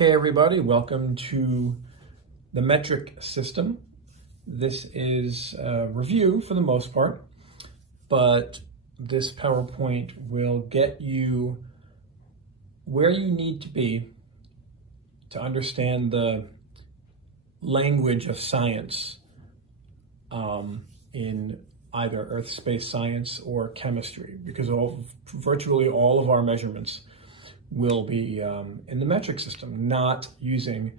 Okay, everybody, welcome to the metric system. This is a review for the most part, but this PowerPoint will get you where you need to be to understand the language of science in either earth, space science or chemistry, because virtually all of our measurements will be in the metric system, not using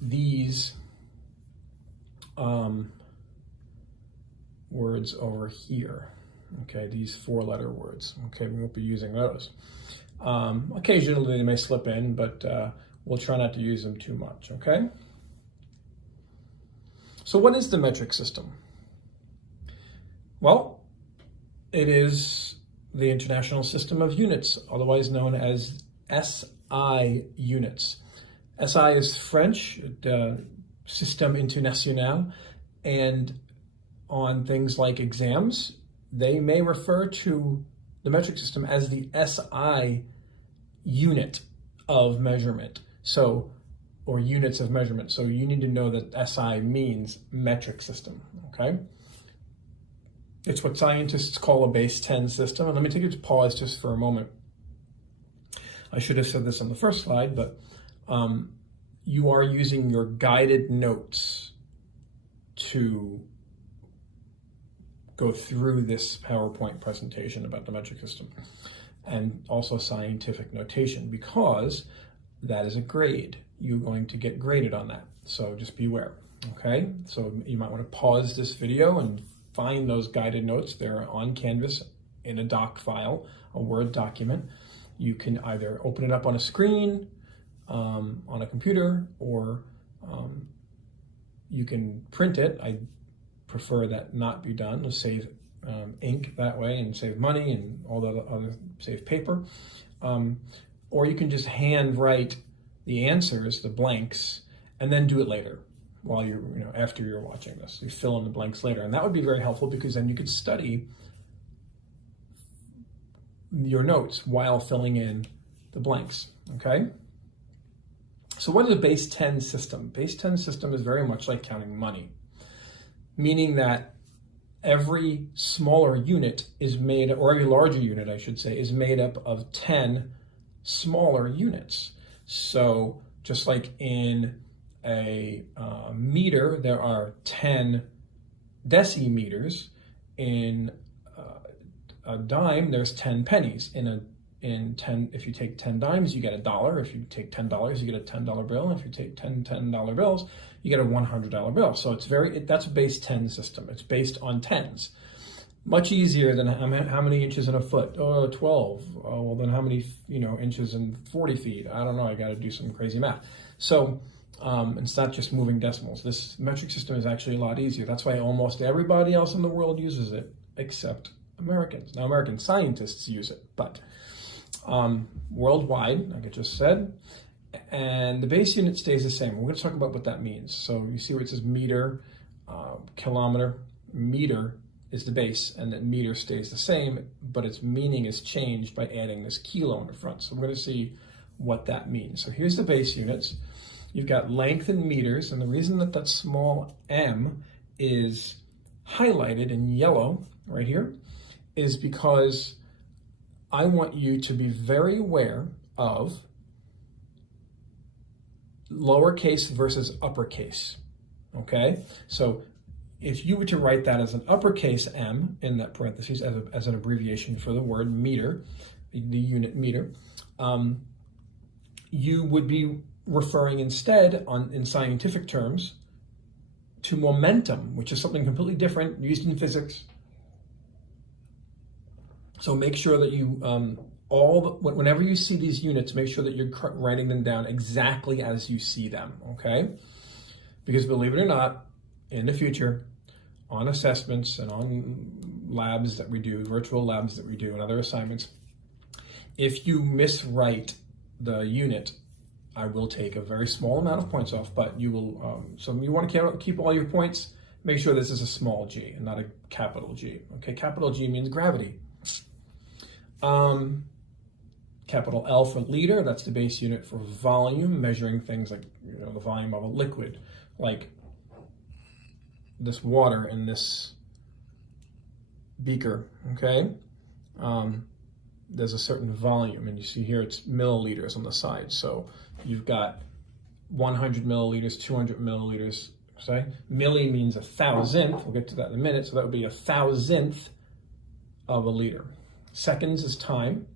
these words over here. Okay, these four-letter words. Okay, we won't be using those. Occasionally they may slip in, but we'll try not to use them too much, okay? So what is the metric system? Well, it is the International System of Units, otherwise known as SI units. SI is French, Système International, and on things like exams, they may refer to the metric system as the SI unit of measurement. So, or units of measurement. So you need to know that SI means metric system, okay? It's what scientists call a base 10 system. And let me take you to pause just for a moment. I should have said this on the first slide, but you are using your guided notes to go through this PowerPoint presentation about the metric system, and also scientific notation, because that is a grade. You're going to get graded on that. So just beware, okay? So you might want to pause this video and find those guided notes. They're on Canvas in a doc file, a Word document. You can either open it up on a screen, on a computer, or you can print it. I prefer that not be done. To save ink that way and save money and all the other save paper. Or you can just hand write the answers, the blanks, and then do it later while you're, after you're watching this. You fill in the blanks later. And that would be very helpful, because then you could study your notes while filling in the blanks, okay? So what is a base 10 system? Base 10 system is very much like counting money, meaning that every smaller unit is made, or every larger unit, I should say, is made up of 10 smaller units. So just like in a meter, there are 10 decimeters. In a dime, there's 10 pennies. If you take 10 dimes, you get $1. If you take $10, you get a $10 bill. If you take 10 $10 bills, you get a $100 bill. So that's a base 10 system. It's based on tens. Much easier than how many inches in a foot? Oh, 12. Oh, well, then how many inches in 40 feet? I don't know. I got to do some crazy math. So it's not just moving decimals. This metric system is actually a lot easier. That's why almost everybody else in the world uses it, except Americans. Now, American scientists use it, but worldwide, like I just said, and the base unit stays the same. We're going to talk about what that means. So you see where it says meter, kilometer. Meter is the base, and that meter stays the same, but its meaning is changed by adding this kilo in the front. So we're going to see what that means. So here's the base units. You've got length in meters, and the reason that small m is highlighted in yellow right here is because I want you to be very aware of lowercase versus uppercase, okay? So if you were to write that as an uppercase m in that parentheses as an abbreviation for the word meter, the unit meter, you would be referring instead in scientific terms to momentum, which is something completely different used in physics. So make sure that you, whenever you see these units, make sure that you're writing them down exactly as you see them, okay? Because believe it or not, in the future, on assessments and on labs that we do, virtual labs that we do and other assignments, if you miswrite the unit, I will take a very small amount of points off, but you will, so you want to keep all your points, make sure this is a small g and not a capital G, okay? Capital G means gravity. Capital L for liter, that's the base unit for volume, measuring things like, you know, the volume of a liquid, like this water in this beaker, okay? There's a certain volume, and you see here it's milliliters on the side. So you've got 100 milliliters, 200 milliliters, okay? Milli means 1,000th, we'll get to that in a minute, so that would be 1,000th of a liter. Seconds is time.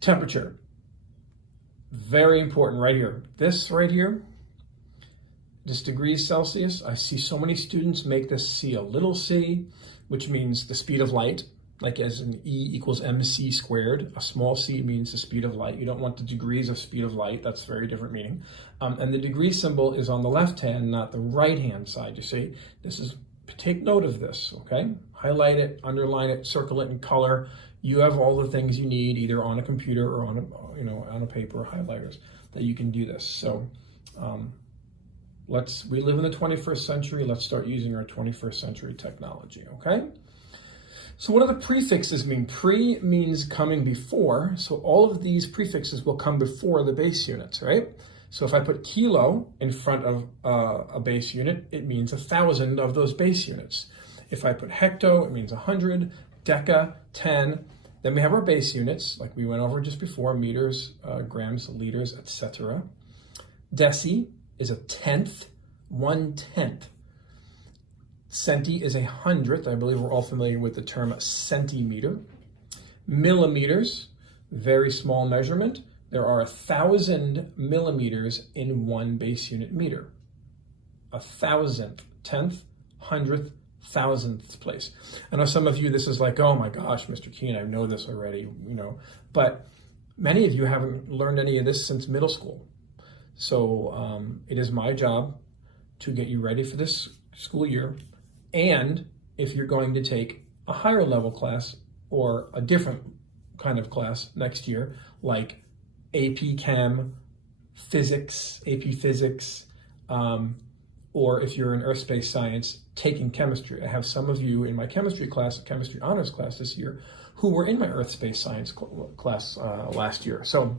Temperature, very important right here. This right here, this degrees Celsius, I see so many students make this C a little c, which means the speed of light, like as in E equals mc squared. A small c means the speed of light. You don't want the degrees of speed of light. That's very different meaning. And the degree symbol is on the left hand, not the right hand side. You see, this is, take note of this, okay? Highlight it, underline it, circle it in color. You have all the things you need either on a computer or on a, you know, on a paper, highlighters, that you can do this. So we live in the 21st century. Let's start using our 21st century technology, okay? So what do the prefixes mean? Pre means coming before. So all of these prefixes will come before the base units, right? So if I put kilo in front of a base unit, it means 1,000 of those base units. If I put hecto, it means 100, deca, 10. Then we have our base units, like we went over just before, meters, grams, liters, etc. Deci is a tenth, 1/10. Centi is 100th. I believe we're all familiar with the term centimeter. Millimeters, very small measurement. There are 1,000 millimeters in one base unit meter. 1,000th, 10th, 100th, 1,000th place. I know some of you, this is like, oh my gosh, Mr. Keene, I know this already, you know, but many of you haven't learned any of this since middle school. So it is my job to get you ready for this school year. And if you're going to take a higher level class or a different kind of class next year, like AP Chem, Physics, AP Physics, or if you're in Earth Space Science, taking chemistry. I have some of you in my chemistry class, chemistry honors class this year, who were in my Earth Space Science class last year. So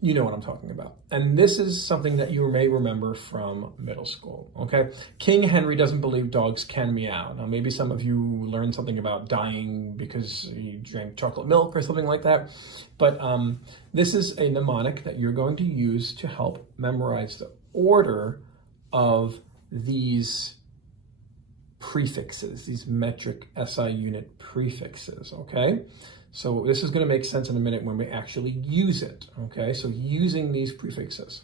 you know what I'm talking about. And this is something that you may remember from middle school, okay? King Henry doesn't believe dogs can meow. Now, maybe some of you learned something about dying because you drank chocolate milk or something like that. But this is a mnemonic that you're going to use to help memorize the order of these prefixes, these metric SI unit prefixes, okay? So this is going to make sense in a minute when we actually use it, okay? So using these prefixes.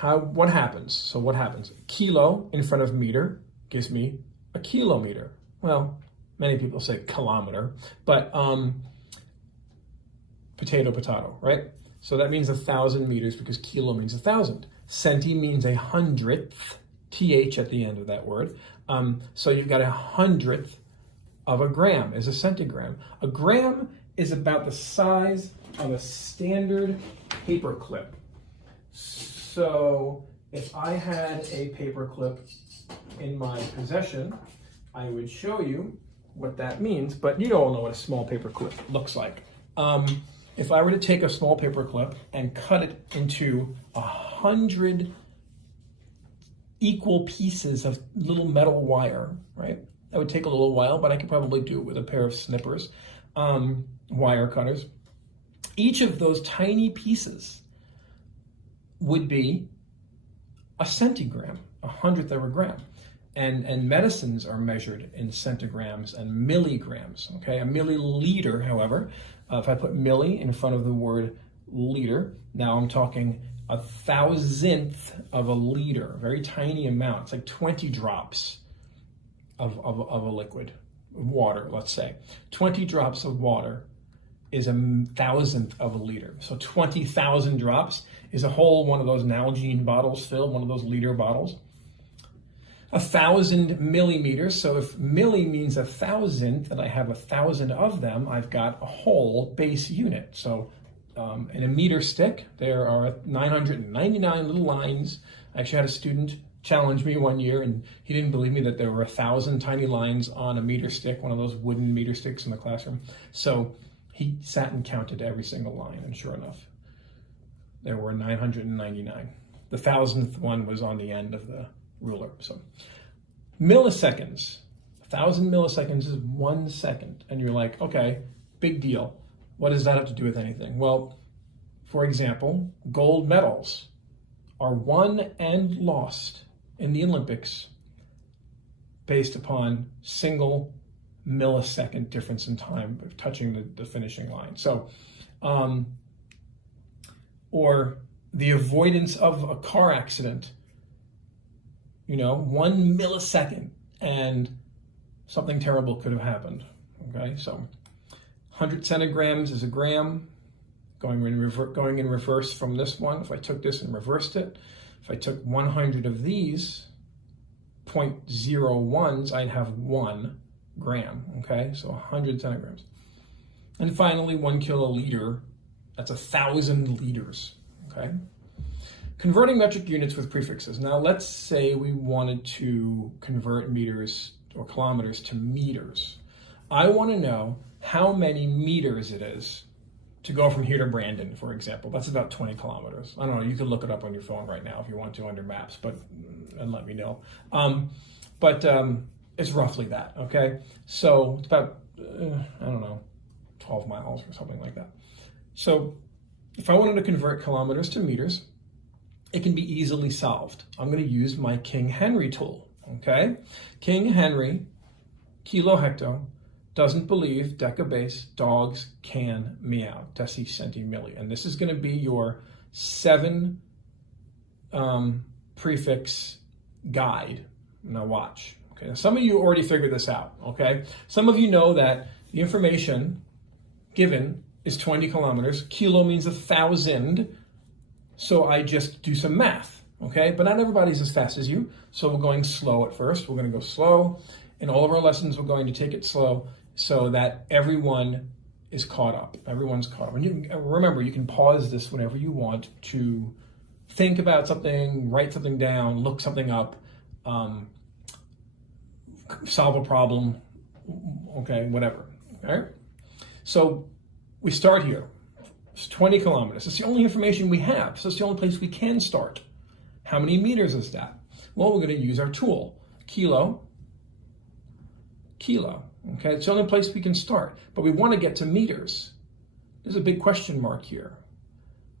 What happens? So what happens? Kilo in front of meter gives me a kilometer. Well, many people say kilometer, but potato, right? So that means 1,000 meters because kilo means 1,000. Centi means 100th, th at the end of that word. So you've got 100th of a gram is a centigram. A gram is about the size of a standard paper clip. So if I had a paper clip in my possession, I would show you what that means, but you all know what a small paper clip looks like. If I were to take a small paper clip and cut it into 100 equal pieces of little metal wire, right? That would take a little while, but I could probably do it with a pair of snippers, wire cutters. Each of those tiny pieces would be a centigram, 100th of a gram. And medicines are measured in centigrams and milligrams, okay? A milliliter, however, if I put milli in front of the word liter, now I'm talking 1,000th of a liter, a very tiny amount. It's like 20 drops of a liquid, water, let's say. 20 drops of water is 1,000th of a liter. So 20,000 drops is a whole one of those Nalgene bottles filled, one of those liter bottles. 1,000 millimeters, so if milli means 1,000th and I have 1,000 of them, I've got a whole base unit. So in a meter stick, there are 999 little lines. I actually had a student challenged me one year, and he didn't believe me that there were 1,000 tiny lines on a meter stick, one of those wooden meter sticks in the classroom. So he sat and counted every single line, and sure enough, there were 999. The 1,000th one was on the end of the ruler. So milliseconds, 1,000 milliseconds is 1 second. And you're like, okay, big deal. What does that have to do with anything? Well, for example, gold medals are won and lost in the Olympics based upon single millisecond difference in time of touching the finishing line. So, or the avoidance of a car accident, 1 millisecond, and something terrible could have happened. Okay, so 100 centigrams is a gram. Going in reverse from this one, if I took this and reversed it, if I took 100 of these 0.01s, I'd have 1 gram, okay? So 100 centigrams. And finally, 1 kiloliter, that's 1,000 liters, okay? Converting metric units with prefixes. Now, let's say we wanted to convert meters or kilometers to meters. I want to know how many meters it is to go from here to Brandon, for example. That's about 20 kilometers. I don't know, you can look it up on your phone right now if you want to under maps, and let me know. It's roughly that, okay? So it's about, 12 miles or something like that. So if I wanted to convert kilometers to meters, it can be easily solved. I'm gonna use my King Henry tool, okay? King Henry, kilo hecto, doesn't believe decabase dogs can meow, deci, centi, milli. And this is going to be your 7 prefix guide. Now watch. Okay. Now some of you already figured this out. Okay. Some of you know that the information given is 20 kilometers. Kilo means 1,000. So I just do some math. Okay. But not everybody's as fast as you. So we're going slow at first. We're going to go slow. In all of our lessons, we're going to take it slow, so that everyone is caught up. Everyone's caught up. And remember, you can pause this whenever you want to think about something, write something down, look something up, solve a problem, okay, whatever. All right? So we start here. It's 20 kilometers. It's the only information we have, so it's the only place we can start. How many meters is that? Well, we're going to use our tool. Kilo. Okay, it's the only place we can start, but we want to get to meters. There's a big question mark here.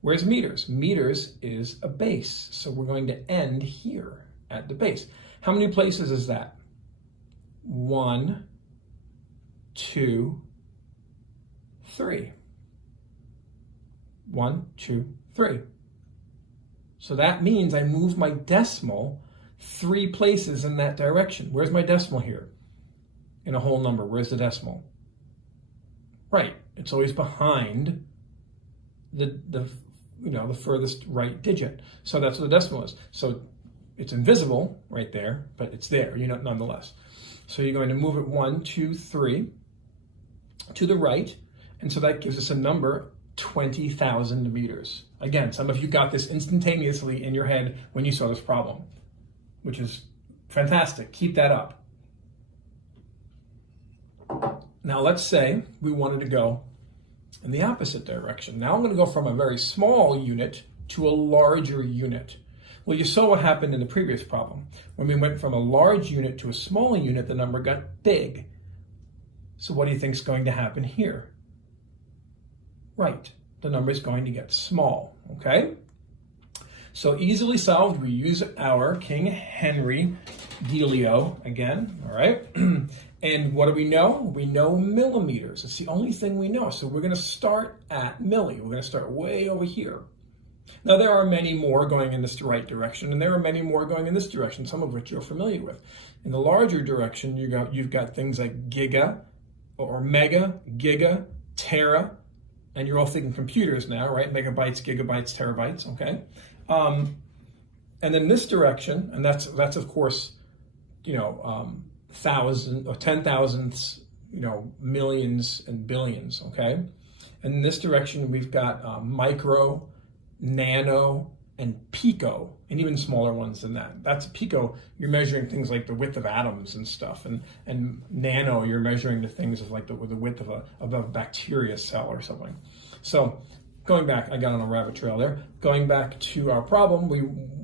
Where's meters? Meters is a base, so we're going to end here at the base. How many places is that? 1, 2, 3. 1, 2, 3. So that means I move my decimal 3 places in that direction. Where's my decimal here? In a whole number, where's the decimal? Right, it's always behind the furthest right digit. So that's what the decimal is. So it's invisible right there, but it's there, nonetheless. So you're going to move it 1, 2, 3 to the right, and so that gives us a number, 20,000 meters. Again, some of you got this instantaneously in your head when you saw this problem, which is fantastic. Keep that up. Now let's say we wanted to go in the opposite direction. Now I'm going to go from a very small unit to a larger unit. Well, you saw what happened in the previous problem. When we went from a large unit to a small unit, the number got big. So what do you think is going to happen here? Right, the number is going to get small, okay? So easily solved, we use our King Henry dealio again, all right? And what do we know? We know millimeters. It's the only thing we know. So we're going to start at milli. We're going to start way over here. Now, there are many more going in this right direction, and there are many more going in this direction, some of which you're familiar with. In the larger direction, you've got things like giga or mega, giga, tera, and you're all thinking computers now, right? Megabytes, gigabytes, terabytes, okay? And then this direction, and that's of course, thousand or 10,000ths, millions and billions, okay? And in this direction, we've got micro, nano, and pico, and even smaller ones than that. That's pico, you're measuring things like the width of atoms and stuff, and nano, you're measuring the things of like the width of a bacteria cell or something. So going back, I got on a rabbit trail there. Going back to our problem,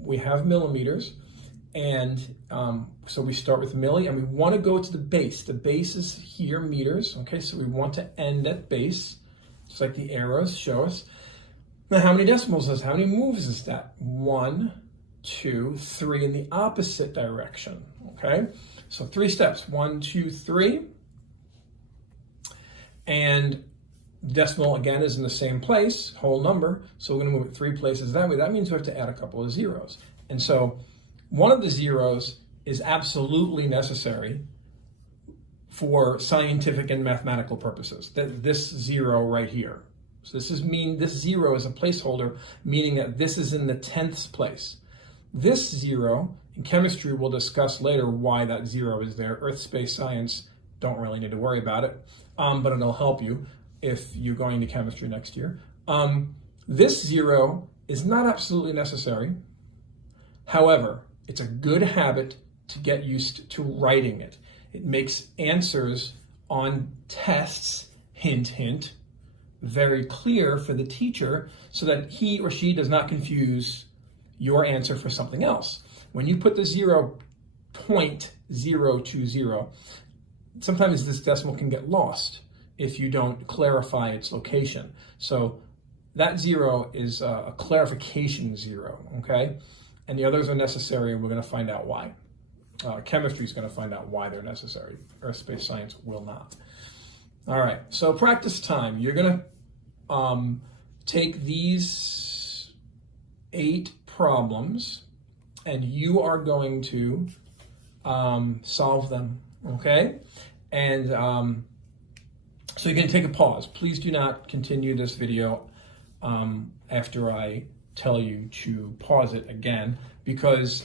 we have millimeters, and so we start with milli, and we want to go to the base. The base is here, meters, okay? So we want to end at base, just like the arrows show us. Now, how many decimals is, how many moves is that? 1, 2, 3 in the opposite direction, okay? So 3 steps, 1, 2, 3. And decimal, again, is in the same place, whole number. So we're gonna move it 3 places that way. That means we have to add a couple of zeros. And so one of the zeros is absolutely necessary for scientific and mathematical purposes. This 0 right here. So this 0 is a placeholder, meaning that this is in the 10th place. This 0, in chemistry, we'll discuss later why that 0 is there. Earth, space, science, don't really need to worry about it, but it'll help you if you're going to chemistry next year. This 0 is not absolutely necessary. However, it's a good habit to get used to writing it. It makes answers on tests, hint, hint, very clear for the teacher so that he or she does not confuse your answer for something else. When you put the 0.020, sometimes this decimal can get lost if you don't clarify its location. So that 0 is a clarification 0, okay? And the others are necessary, and we're going to find out why. Chemistry is going to find out why they're necessary. Earth, space, science will not. All right, so practice time. You're going to take these 8 problems, and you are going to solve them, okay? And so you're going to take a pause. Please do not continue this video after I tell you to pause it again, because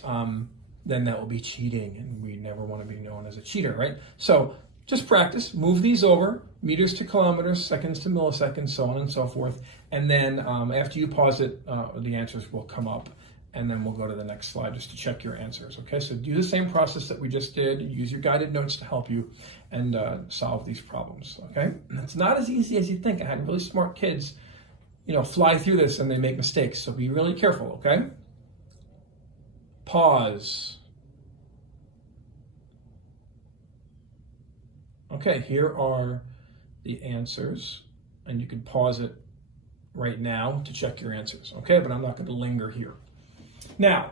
then that will be cheating, and we never want to be known as a cheater, right? So just practice, move these over, meters to kilometers, seconds to milliseconds, so on and so forth. And then after you pause it, the answers will come up, and then we'll go to the next slide just to check your answers, okay? So do the same process that we just did. Use your guided notes to help you and solve these problems, okay? And it's not as easy as you think. I had really smart kids, fly through this and they make mistakes, so be really careful, okay? Pause. Okay, here are the answers, and you can pause it right now to check your answers, okay? But I'm not going to linger here. Now,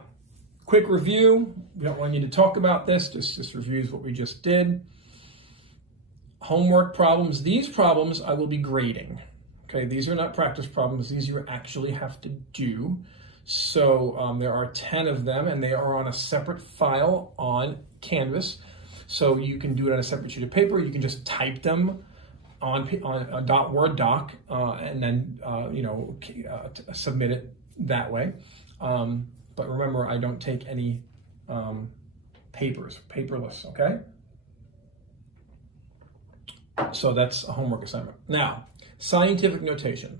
quick review. We don't want you to talk about this, just reviews what we just did. Homework problems. These problems I will be grading, okay? These are not practice problems. These you actually have to do. So there are 10 of them, and they are on a separate file on Canvas. So you can do it on a separate sheet of paper. You can just type them on a .word doc and then submit it that way. But remember, I don't take any paperless, okay? So that's a homework assignment. Now, scientific notation.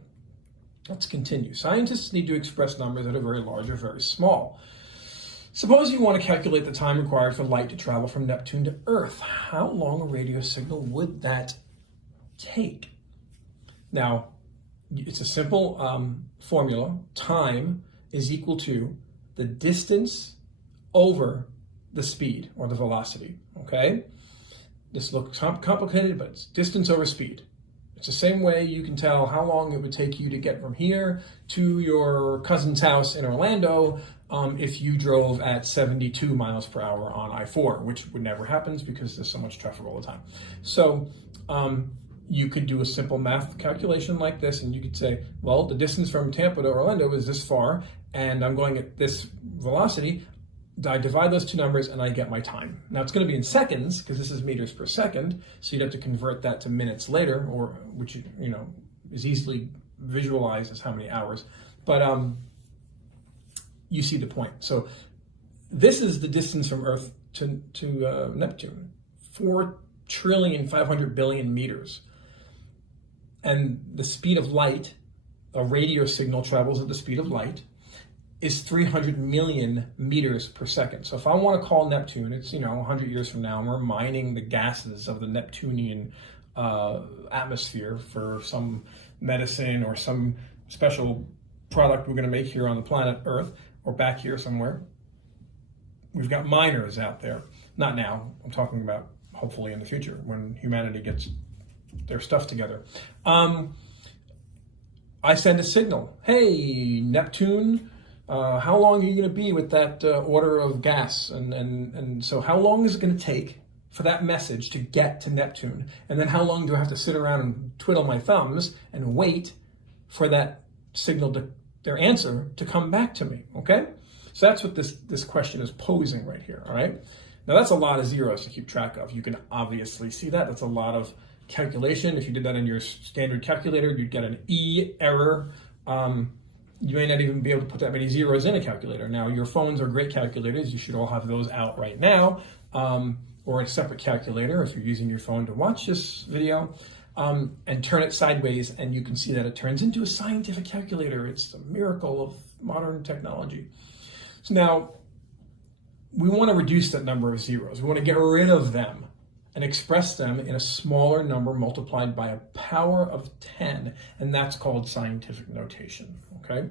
Let's continue. Scientists need to express numbers that are very large or very small. Suppose you want to calculate the time required for light to travel from Neptune to Earth. How long a radio signal would that take? Now, it's a simple formula. Time is equal to the distance over the speed or the velocity, okay? This looks complicated, but it's distance over speed. It's the same way you can tell how long it would take you to get from here to your cousin's house in Orlando if you drove at 72 miles per hour on I-4, which would never happen because there's so much traffic all the time. So you could do a simple math calculation like this, and you could say, well, the distance from Tampa to Orlando is this far, and I'm going at this velocity. I divide those two numbers and I get my time. Now it's going to be in seconds because this is meters per second, so you'd have to convert that to minutes later, or which is easily visualized as how many hours. But you see the point. So this is the distance from Earth to Neptune, 4,500,000,000,000 meters. And the speed of light, a radio signal travels at the speed of light. is 300 million meters per second. So if I want to call Neptune, it's 100 years from now, and we're mining the gases of the Neptunian atmosphere for some medicine or some special product we're going to make here on the planet Earth or back here somewhere. We've got miners out there. Not now. I'm talking about hopefully in the future when humanity gets their stuff together. I send a signal. Hey, Neptune, how long are you going to be with that order of gas? And so how long is it going to take for that message to get to Neptune? And then how long do I have to sit around and twiddle my thumbs and wait for that signal, their answer, to come back to me, okay? So that's what this question is posing right here, all right? Now that's a lot of zeros to keep track of. You can obviously see that. That's a lot of calculation. If you did that in your standard calculator, you'd get an E error. You may not even be able to put that many zeros in a calculator. Now, your phones are great calculators. You should all have those out right now, or a separate calculator if you're using your phone to watch this video, and turn it sideways, and you can see that it turns into a scientific calculator. It's a miracle of modern technology. So now, we want to reduce that number of zeros. We want to get rid of them and express them in a smaller number multiplied by a power of 10, and that's called scientific notation, okay?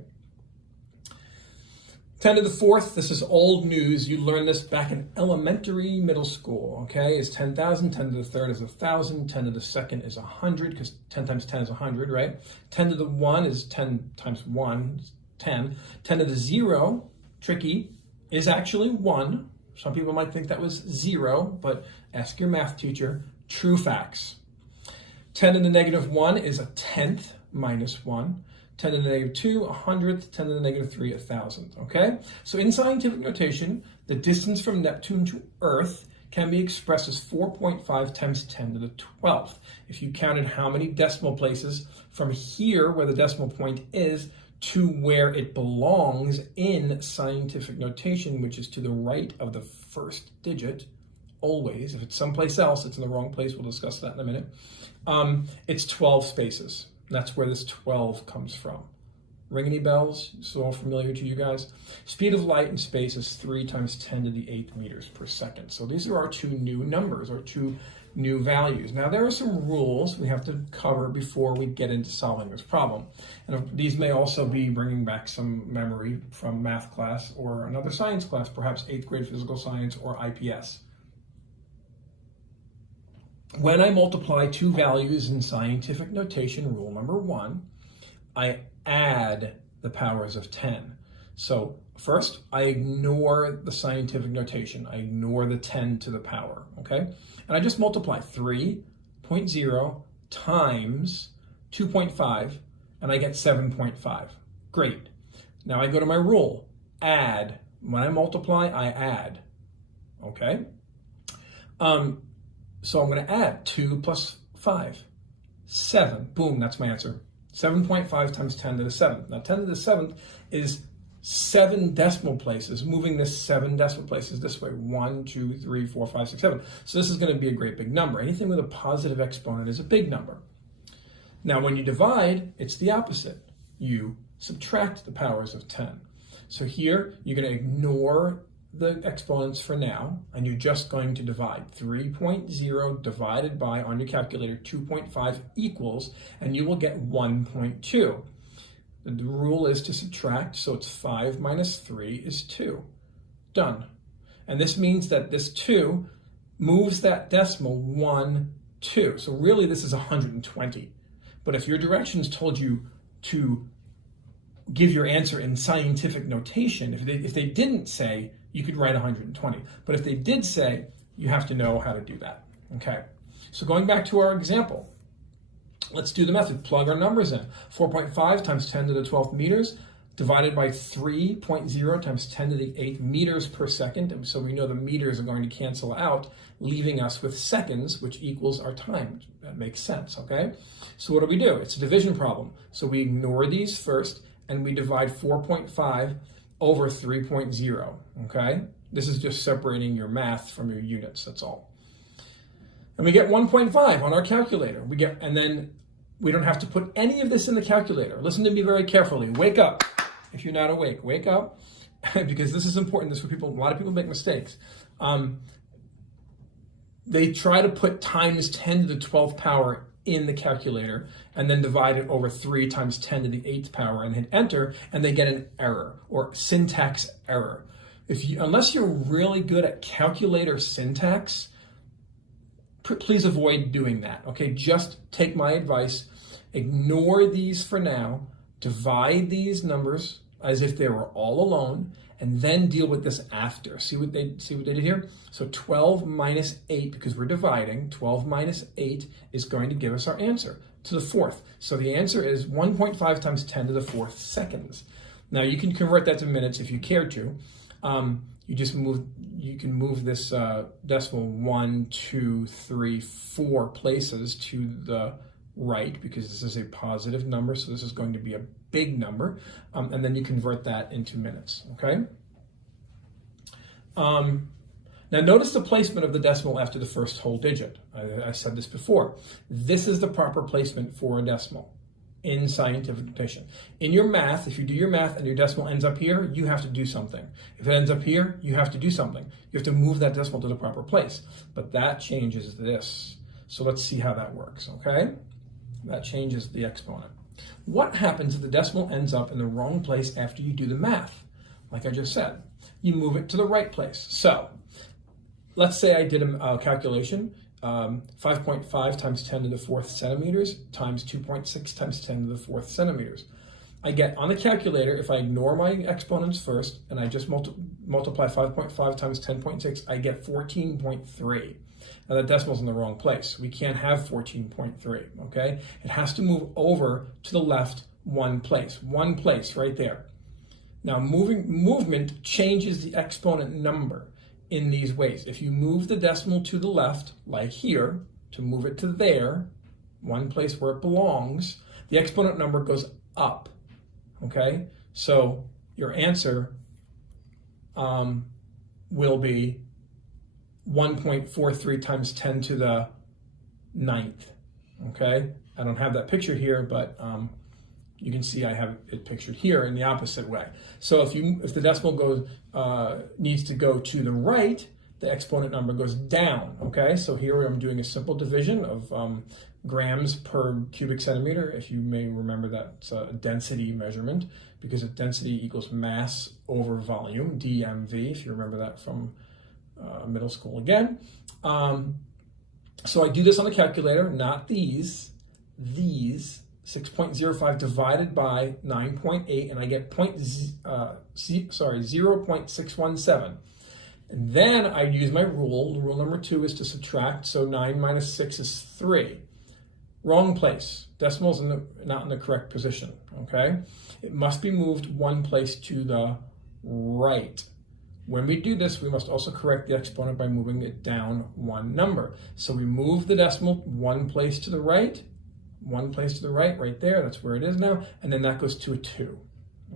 10 to the fourth, this is old news. You learned this back in elementary, middle school, okay? It's 10,000, 10 to the third is 1,000, 10 to the second is 100, because 10 times 10 is 100, right? 10 to the 1 is 10 times 1, 10. 10 to the 0, tricky, is actually 1. Some people might think that was 0, but ask your math teacher. True facts. 10 to the negative 1 is a tenth minus 1. 10 to the negative 2, 100th. 10 to the negative 3, 1,000. Okay? So in scientific notation, the distance from Neptune to Earth can be expressed as 4.5 times 10 to the 12th. If you counted how many decimal places from here, where the decimal point is, to where it belongs in scientific notation, which is to the right of the first digit, always. If it's someplace else, it's in the wrong place. We'll discuss that in a minute. It's 12 spaces. That's where this 12 comes from. Ring any bells? It's all familiar to you guys? Speed of light in space is 3 times 10 to the 8th meters per second. So these are our two new numbers, or two new values. Now there are some rules we have to cover before we get into solving this problem. And these may also be bringing back some memory from math class or another science class, perhaps 8th grade physical science or IPS. When I multiply two values in scientific notation, rule number 1, I add the powers of 10. So first, I ignore the scientific notation. I ignore the 10 to the power, okay? And I just multiply 3.0 times 2.5, and I get 7.5. Great. Now I go to my rule, add. When I multiply, I add, okay? So I'm going to add 2 plus 5, 7. Boom, that's my answer. 7.5 times 10 to the 7th. Now 10 to the 7th is 7 decimal places, moving this 7 decimal places this way. 1, 2, 3, 4, 5, 6, 7. So this is going to be a great big number. Anything with a positive exponent is a big number. Now when you divide, it's the opposite. You subtract the powers of 10. So here, you're going to ignore the exponents for now, and you're just going to divide. 3.0 divided by, on your calculator, 2.5 equals, and you will get 1.2. The rule is to subtract, so it's 5 minus 3 is 2. Done. And this means that this 2 moves that decimal 1, 2. So really this is 120. But if your directions told you to give your answer in scientific notation, if they didn't say, you could write 120. But if they did say, you have to know how to do that. Okay. So going back to our example, let's do the method. Plug our numbers in. 4.5 times 10 to the 12th meters divided by 3.0 times 10 to the 8th meters per second. And so we know the meters are going to cancel out, leaving us with seconds, which equals our time. That makes sense, okay? So what do? It's a division problem. So we ignore these first, and we divide 4.5 over 3.0, okay? This is just separating your math from your units, that's all. And we get 1.5 on our calculator. And then we don't have to put any of this in the calculator. Listen to me very carefully. Wake up. if you're not awake, wake up, because this is important. This is where a lot of people make mistakes. They try to put times 10 to the 12th power in the calculator and then divide it over 3 times 10 to the 8th power and hit enter, and they get an error or syntax error. Unless you're really good at calculator syntax, please avoid doing that, okay? Just take my advice, ignore these for now, divide these numbers as if they were all alone, and then deal with this after. See what they did here? So 12 minus 8, because we're dividing, 12 minus 8 is going to give us our answer to the 4th. So the answer is 1.5 times 10 to the 4th seconds. Now you can convert that to minutes if you care to. You can move this decimal 1, 2, 3, 4 places to the right, because this is a positive number, so this is going to be a big number, and then you convert that into minutes, okay? Now notice the placement of the decimal after the first whole digit. I said this before. This is the proper placement for a decimal in scientific notation. In your math, if you do your math and your decimal ends up here, you have to do something. If it ends up here, you have to do something. You have to move that decimal to the proper place. But that changes this. So let's see how that works, okay? That changes the exponent. What happens if the decimal ends up in the wrong place after you do the math? Like I just said, you move it to the right place. So let's say I did a calculation, 5.5 times 10 to the 4th centimeters times 2.6 times 10 to the 4th centimeters. I get on the calculator, if I ignore my exponents first and I just multiply 5.5 times 10.6, I get 14.3. Now that decimal's in the wrong place. We can't have 14.3, okay? It has to move over to the left one place right there. Now movement changes the exponent number in these ways. If you move the decimal to the left, like here, to move it to there, one place where it belongs, the exponent number goes up, okay? So your answer will be 1.43 times 10 to the 9th, okay? I don't have that picture here, but you can see I have it pictured here in the opposite way. So if the decimal needs to go to the right, the exponent number goes down, okay? So here I'm doing a simple division of grams per cubic centimeter. If you may remember, that's a density measurement, because density equals mass over volume, DMV, if you remember that from middle school again. So I do this on the calculator, not these, 6.05 divided by 9.8, and I get 0.617. And then I use my rule. Rule number 2 is to subtract, so 9 minus 6 is 3. Wrong place. Decimal's not in the correct position, okay? It must be moved one place to the right. When we do this, we must also correct the exponent by moving it down one number. So we move the decimal one place to the right, right there, that's where it is now, and then that goes to a 2,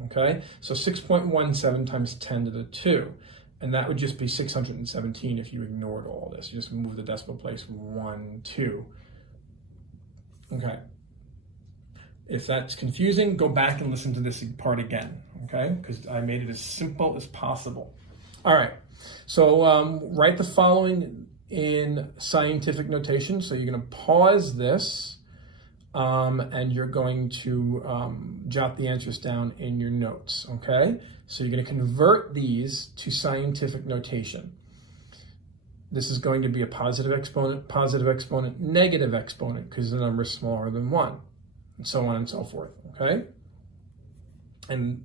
okay? So 6.17 times 10 to the 2, and that would just be 617 if you ignored all this. You just move the decimal place 1, 2. Okay. If that's confusing, go back and listen to this part again, okay? Because I made it as simple as possible. All right, so write the following in scientific notation. So you're going to pause this, and you're going to jot the answers down in your notes, okay? So you're going to convert these to scientific notation. This is going to be a positive exponent, negative exponent, because the number is smaller than 1, and so on and so forth, okay? And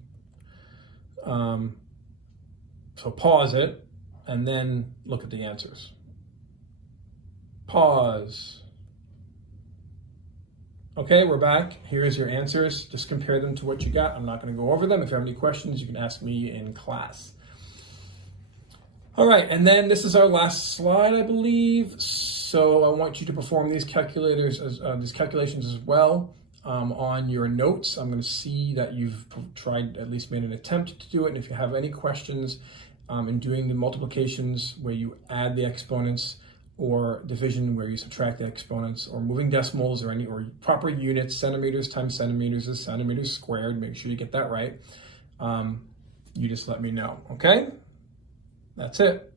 so pause it, and then look at the answers. Pause. Okay, we're back. Here's your answers. Just compare them to what you got. I'm not going to go over them. If you have any questions, you can ask me in class. All right, and then this is our last slide, I believe. So I want you to perform these calculations as well on your notes. I'm going to see that you've tried, at least made an attempt to do it. And if you have any questions in doing the multiplications where you add the exponents, or division where you subtract the exponents, or moving decimals, or proper units, centimeters times centimeters is centimeters squared, make sure you get that right. you just let me know, okay? That's it.